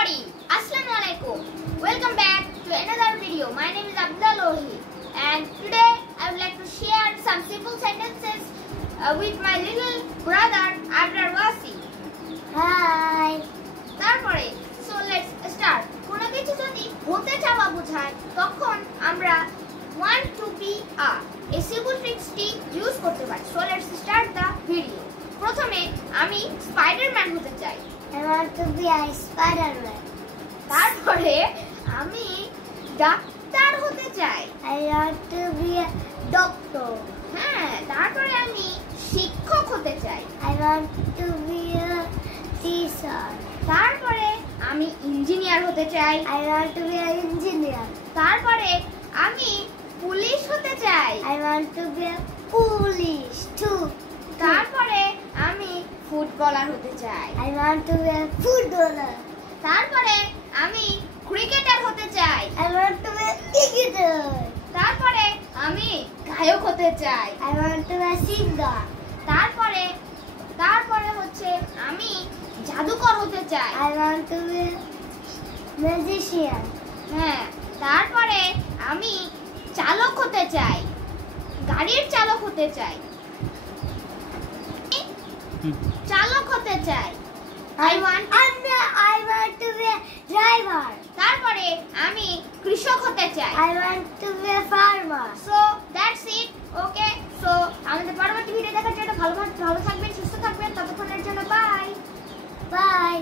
everybody, Assalamualaikum. Welcome back to another video. My name is Abdul Lohi, and today I would like to share some simple sentences with my little brother Abdul Wasi. Hi. তারপরে so let's start. কোনো কিছু যদি হতে চাওয়া বোঝায় তখন আমরা want to be এই simple tricksটি ইউজ করতে পারি. So let's start the video. প্রথমে আমি স্পাইডারম্যান হতে চাই. I want to be a Spider-Man. তারপরে আমি ডাক্তার হতে চাই. I want to be a doctor. হ্যাঁ, তারপরে আমি শিক্ষক হতে চাই. I want to be a teacher. তারপরে আমি ইঞ্জিনিয়ার হতে চাই. I want to be an engineer. তারপরে আমি পুলিশ হতে চাই. I want to be a police too. তারপরে আমি ফুটবলার হতে চাই. I want to be a footballer. তারপরে আমি ক্রিকেটার হতে চাই. I want to be a cricketer. তারপরে আমি গায়ক হতে চাই. I want to be a singer. তারপরে হচ্ছে আমি জাদুকর হতে চাই. I want to be a magician. হ্যাঁ, তারপরে আমি চালক হতে চাই, গাড়ির চালক হতে চাই, চালক হতে চাই. I want to be a driver. তারপরে আমি কৃষক হতে চাই. I want to be a farmer. So that's it. Okay, so আমাদের পরবর্তী ভিডিও দেখার জন্য ভালো থাকবেন, সুস্থ থাকবেন, ততক্ষণের জন্য বাই. Bye.